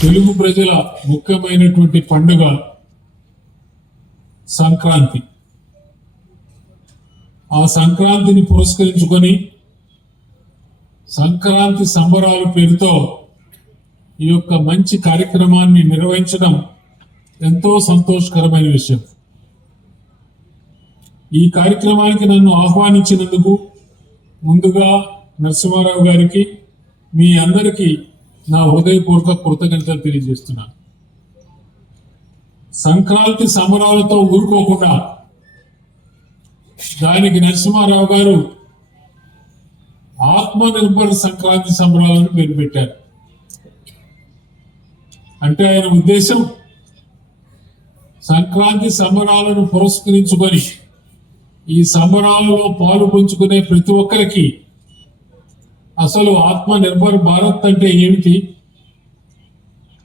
తెలుగు ప్రజల ముఖ్యమైనటువంటి పండుగ సంక్రాంతి. ఆ సంక్రాంతిని పురస్కరించుకొని సంక్రాంతి సంబరాల పేరుతో ఈ యొక్క మంచి కార్యక్రమాన్ని నిర్వహించడం ఎంతో సంతోషకరమైన విషయం. ఈ కార్యక్రమానికి నన్ను ఆహ్వానించినందుకు ముందుగా నరసింహారావు గారికి, మీ అందరికీ నా హృదయపూర్వక కృతజ్ఞతలు తెలియజేస్తున్నాను. సంక్రాంతి సంబరాలతో ఊరుకోకుండా దానికి నరసింహారావు గారు ఆత్మనిర్భర్ సంక్రాంతి సంబరాలను పేరు పెట్టారు. అంటే ఆయన ఉద్దేశం సంక్రాంతి సంబరాలను పురస్కరించుకొని ఈ సంబరాలలో పాలు పంచుకునే ప్రతి ఒక్కరికి అసలు ఆత్మనిర్భర్ భారత్ అంటే ఏమిటి,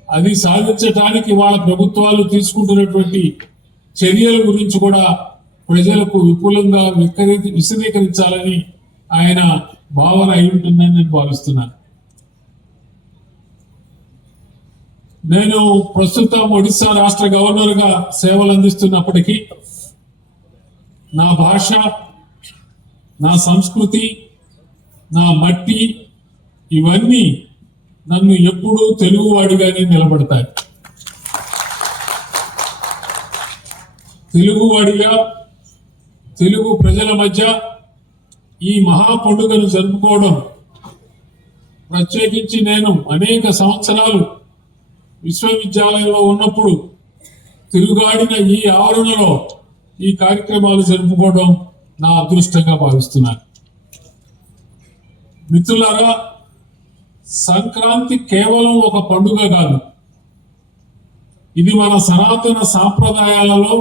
అది సాధించడానికి వాళ్ళ ప్రభుత్వాలు తీసుకుంటున్నటువంటి చర్యల గురించి కూడా ప్రజలకు విపులంగా విశదీకరించాలని ఆయన భావన అయి ఉంటుందని నేను భావిస్తున్నాను. నేను ప్రస్తుతం ఒడిశా రాష్ట్ర గవర్నర్గా సేవలు అందిస్తున్నప్పటికీ నా భాష, నా సంస్కృతి, నా మట్టి ఇవన్నీ నన్ను ఎప్పుడూ తెలుగువాడిగానే నిలబడతాయి. తెలుగువాడిగా తెలుగు ప్రజల మధ్య ఈ మహా పండుగను జరుపుకోవడం, ప్రత్యేకించి నేను అనేక సంవత్సరాలు విశ్వవిద్యాలయంలో ఉన్నప్పుడు తిరుగాడిన ఈ ఆవరణలో ఈ కార్యక్రమాలు జరుపుకోవడం నా అదృష్టంగా భావిస్తున్నాను. మిత్రులారా, సంక్రాంతి కేవలం ఒక పండుగ కాదు, ఇది మన సనాతన సాంప్రదాయాలలో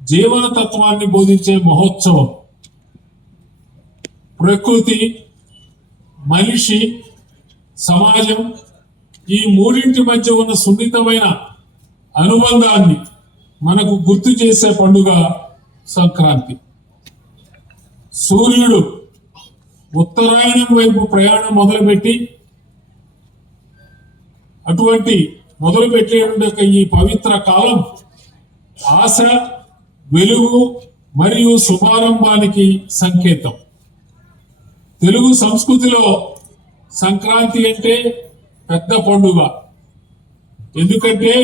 జీవన తత్వాన్ని బోధించే మహోత్సవం. ప్రకృతి, మనిషి, సమాజం ఈ మూడింటి మధ్య ఉన్న సున్నితమైన అనుబంధాన్ని మనకు గుర్తు చేసే పండుగ సంక్రాంతి. సూర్యుడు ఉత్తరాయణం వైపు ప్రయాణం మొదలుపెట్టి మొదలుపెట్టే ఈ పవిత్ర కాలం ఆశ, వెలుగు మరియు శుభారంభానికి సంకేతం. తెలుగు సంస్కృతిలో సంక్రాంతి అంటే పెద్ద పండుగ. ఎందుకంటే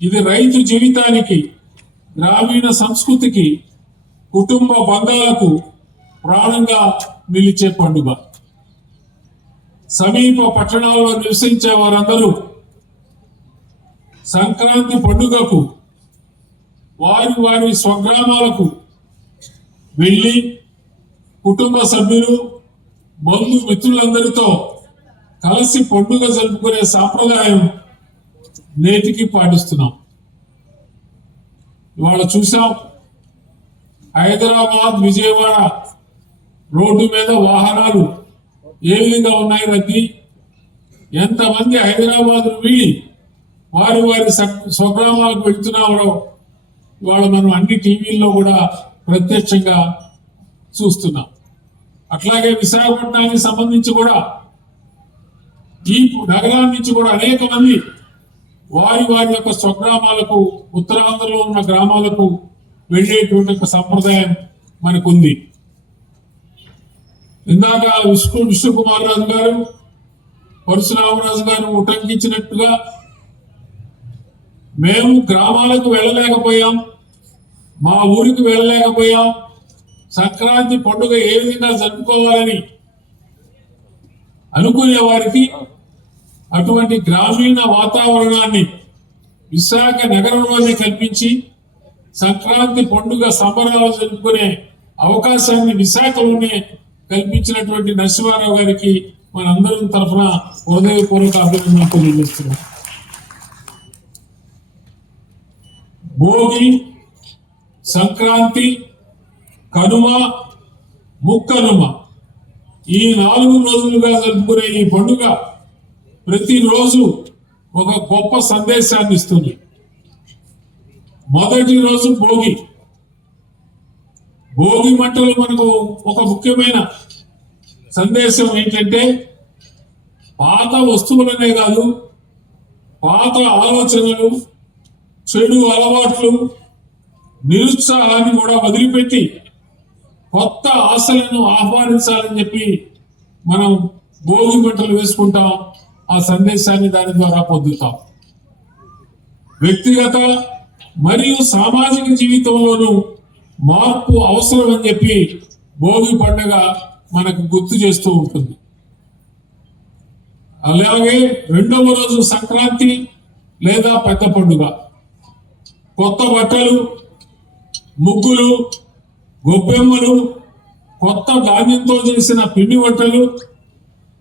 ఇది రైతు జీవితానికి, గ్రామీణ సంస్కృతికి, కుటుంబ బంధాలకు ప్రాణంగా నిలిచే పండుగ. సమీప పట్టణాల్లో నివసించే వారందరూ సంక్రాంతి పండుగకు వారి వారి స్వగ్రామాలకు వెళ్ళి కుటుంబ సభ్యులు, బంధు మిత్రులందరితో కలిసి పండుగ జరుపుకునే సాంప్రదాయం నేటికి పాటిస్తున్నాం. ఇవాళ చూసాం, హైదరాబాద్, విజయవాడ రోడ్డు మీద వాహనాలు ఏ విధంగా ఉన్నాయి, రద్దీ. ఎంతమంది హైదరాబాద్ వీడి వారి వారి స్వగ్రామాలకు వెళ్తున్నారో ఇవాళ మనం అన్ని టీవీల్లో కూడా ప్రత్యక్షంగా చూస్తున్నాం. అట్లాగే విశాఖపట్నానికి సంబంధించి కూడా ఈ నగరాల నుంచి కూడా అనేక మంది వారి వారి యొక్క స్వగ్రామాలకు, ఉత్తరాంధ్రలో ఉన్న గ్రామాలకు వెళ్ళేటువంటి ఒక సంప్రదాయం మనకుంది. ఇందాక విష్ణుకుమార్ రాజు గారు, పరశురామరాజు గారు ఉటంకించినట్టుగా మేము గ్రామాలకు వెళ్ళలేకపోయాం, మా ఊరికి వెళ్ళలేకపోయాం, సంక్రాంతి పండుగ ఏ విధంగా జరుపుకోవాలని అనుకునే వారికి అటువంటి గ్రామీణ వాతావరణాన్ని విశాఖ నగరంలోనే కల్పించి సంక్రాంతి పండుగ సంబరాలు జరుపుకునే అవకాశాన్ని విశాఖలోనే కల్పించినటువంటి నరసింహారావు గారికి మనందరం తరఫున హృదయపూర్వక అభినందనలు తెలియజేస్తున్నాం. భోగి, సంక్రాంతి, కనుమ, ముక్కనుమ ఈ 4 రోజులుగా జరుపుకునే ఈ పండుగ ప్రతిరోజు ఒక గొప్ప సందేశాన్ని ఇస్తుంది. మొదటి రోజు భోగి. భోగి మంటలు మనకు ఒక ముఖ్యమైన సందేశం ఏంటంటే పాత వస్తువులనే కాదు, పాత ఆలోచనలు, చెడు అలవాట్లు, నిరుత్సాహాన్ని కూడా వదిలిపెట్టి కొత్త ఆశలను ఆహ్వానించాలని చెప్పి మనం భోగి మంటలు వేసుకుంటాం. ఆ సందేశాన్ని దాని ద్వారా పొందుతాం. వ్యక్తిగత మరియు సామాజిక జీవితంలోనూ మార్పు అవసరం అని చెప్పి భోగి పండుగ మనకు గుర్తు చేస్తూ ఉంటుంది. అలాగే రెండవ రోజు సంక్రాంతి లేదా పెద్ద పండుగ. కొత్త బట్టలు, ముగ్గులు, గొబ్బెమ్మలు, కొత్త ధాన్యంతో చేసిన పిండి వంటలు,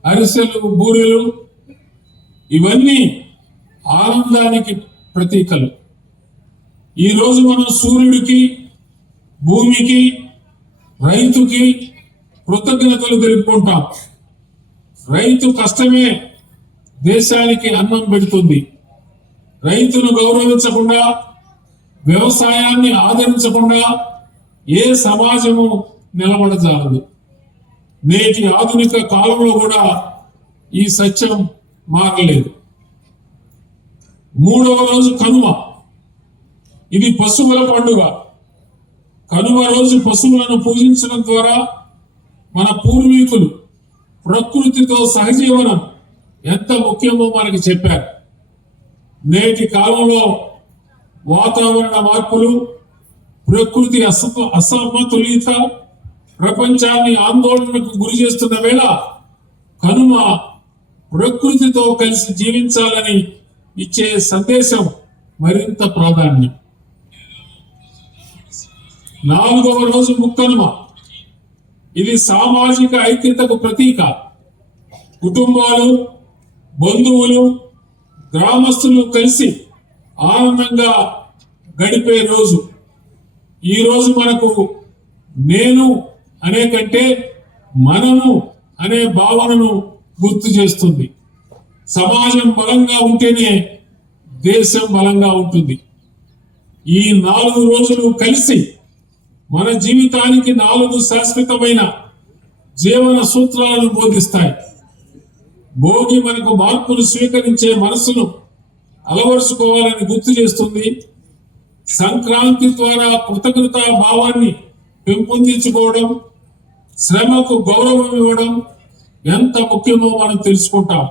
అరిసెలు, బూరెలు, ఇవన్నీ ఆనందానికి ప్రతీకలు. ఈ రోజు మనం సూర్యుడికి, భూమికి, రైతుకి కృతజ్ఞతలు తెలుపుకుంటాం. రైతు కష్టమే దేశానికి అన్నం పెడుతుంది. రైతును గౌరవించకుండా, వ్యవసాయాన్ని ఆదరించకుండా ఏ సమాజము నిలబడజాలదు. నేటి ఆధునిక కాలంలో కూడా ఈ సత్యం మారలేదు. మూడవ రోజు కనుమ. ఇది పశువుల పండుగ. కనుమ రోజు పశువులను పూజించడం ద్వారా మన పూర్వీకులు ప్రకృతితో సహజీవనం ఎంత ముఖ్యమో మనకి చెప్పారు. నేటి కాలంలో వాతావరణ మార్పులు, ప్రకృతి అసమతుల్యత ప్రపంచాన్ని ఆందోళనకు గురి చేస్తున్న వేళ కనుమ ప్రకృతితో కలిసి జీవించాలని ఇచ్చే సందేశం మరింత ప్రాధాన్యం. నాలుగవ రోజు ముక్కనుమ. ఇది సామాజిక ఐక్యతకు ప్రతీక. కుటుంబాలు, బంధువులు, గ్రామస్తులు కలిసి ఆనందంగా గడిపే రోజు. ఈ రోజు మనకు నేను అనే కంటే మనము అనే భావనను గుర్తు చేస్తుంది. సమాజం బలంగా ఉంటేనే దేశం బలంగా ఉంటుంది. ఈ 4 రోజులు కలిసి మన జీవితానికి 4 శాశ్వతమైన జీవన సూత్రాలను బోధిస్తాయి. భోగి మనకు మార్పును స్వీకరించే మనసును అలవరుచుకోవాలని గుర్తు చేస్తుంది. సంక్రాంతి ద్వారా కృతజ్ఞతా భావాన్ని పెంపొందించుకోవడం, శ్రమకు గౌరవం ఇవ్వడం ఎంత ముఖ్యమో మనం తెలుసుకుంటాం.